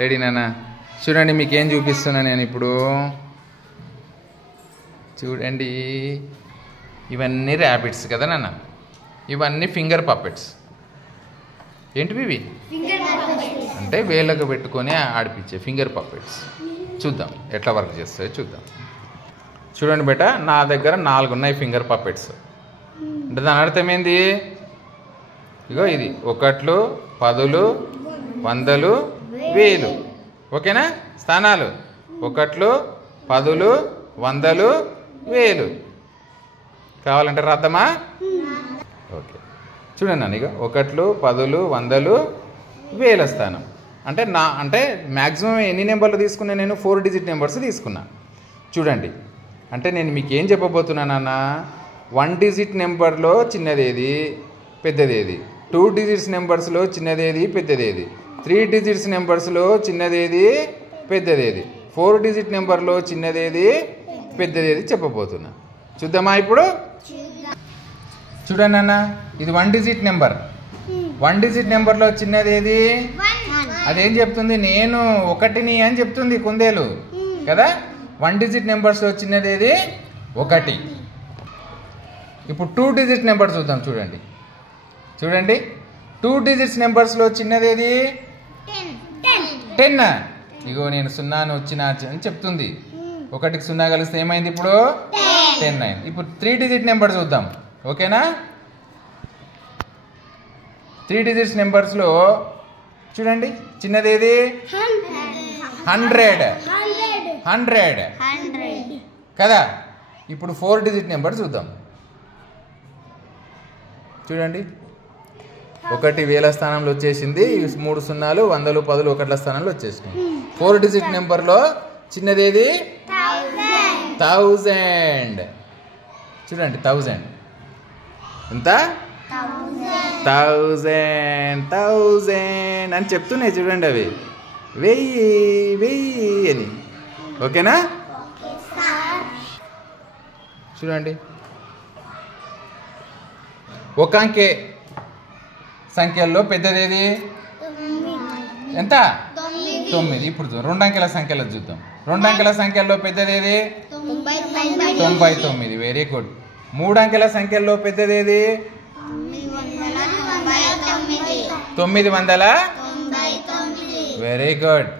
రెడీనా? చూడండి మీకేం చూపిస్తున్నా నేను ఇప్పుడు. చూడండి, ఇవన్నీ ర్యాబిట్స్ కదా నాన్న, ఇవన్నీ ఫింగర్ పప్పెట్స్. ఏంటివి ఇవి? అంటే వేళ్ళకు పెట్టుకొని ఆడిపించే ఫింగర్ పప్పెట్స్. చూద్దాం ఎట్లా వర్క్ చేస్తాయో చూద్దాం. చూడండి బేట, నా దగ్గర 4 ఉన్నాయి ఫింగర్ పప్పెట్స్. అంటే దాని అర్థం ఏంది? ఇగో ఇది 1, 10, 100, 1000. ఓకేనా? స్థానాలు 1, 10, 100, 1000. కావాలంటే రాద్దామా? ఓకే, చూడండి నాన్న, ఇక 1, 10, 100, 1000 స్థానం. అంటే మ్యాక్సిమం ఎన్ని నెంబర్లు తీసుకున్నా? నేను 4 డిజిట్ నెంబర్స్ తీసుకున్నా. చూడండి, అంటే నేను మీకు ఏం చెప్పబోతున్నానన్నా, 1 డిజిట్ నెంబర్లో చిన్నదేది పెద్దదేది, 2 డిజిట్స్ నెంబర్స్లో చిన్నదేది పెద్దదేది, 3 డిజిట్స్ నెంబర్స్లో చిన్నదేది పెద్దదేది, 4 డిజిట్ నెంబర్లో చిన్నదేది పెద్దదేది చెప్పబోతున్నా. చూద్దామా ఇప్పుడు? చూడండి అన్న, ఇది 1 డిజిట్ నెంబర్. 1 డిజిట్ నెంబర్లో చిన్నదేది? అదేం చెప్తుంది? నేను 1ని అని చెప్తుంది కుందేలు కదా. 1 డిజిట్ నెంబర్స్లో చిన్నదేది 1. ఇప్పుడు 2 డిజిట్ నెంబర్ చూద్దాం. చూడండి 2 డిజిట్స్ నెంబర్స్లో చిన్నదేది 10. ఇగో నేను 0 వచ్చిన అని చెప్తుంది. 1కి 0 కలిస్తే ఏమైంది? ఇప్పుడు 10 అయింది. ఇప్పుడు 3 డిజిట్ నెంబర్ చూద్దాం. ఓకేనా? 3 డిజిట్స్ నెంబర్స్లో చూడండి చిన్నదేది 100 కదా. ఇప్పుడు 4 డిజిట్ నెంబర్ చూద్దాం. చూడండి, 1 వేల స్థానంలో వచ్చేసింది, 3 సున్నాలు 100, 10, 1ల స్థానంలో వచ్చేసినాయి. 4 డిజిట్ నెంబర్లో చిన్నదేది 1000. చూడండి 1000 ఎంత? 1000 అని చెప్తున్నాయి. చూడండి అవి 1000 అని. ఓకేనా? చూడండి, ఒక అంకె సంఖ్యల్లో పెద్దదేది ఎంత? 9. ఇప్పుడు 2 అంకెల సంఖ్యలో చూద్దాం. 2 అంకెల సంఖ్యల్లో పెద్దదేది 99. Very good. 3 అంకెల సంఖ్యల్లో పెద్దదేది 900. Very good.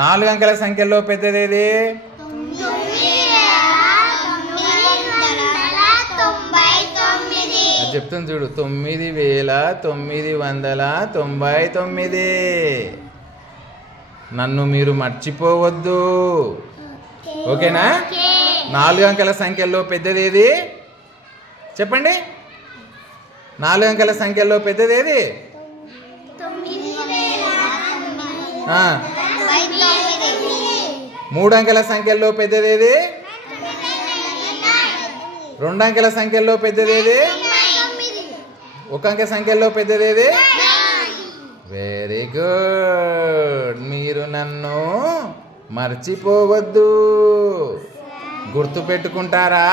4 అంకెల సంఖ్యల్లో పెద్దదేది? చెప్తుంది చూడు, 9999. నన్ను మీరు మర్చిపోవద్దు. ఓకేనా? 4 అంకెల సంఖ్యల్లో పెద్దదేది చెప్పండి. 4 అంకెల సంఖ్యల్లో పెద్దదేది? 3 అంకెల సంఖ్యల్లో పెద్దదేది? 2 అంకెల సంఖ్యల్లో పెద్దదేది? 1 అంకె సంఖ్యల్లో పెద్దదేది? Very good. మీరు నన్ను మర్చిపోవద్దు. గుర్తు పెట్టుకుంటారా?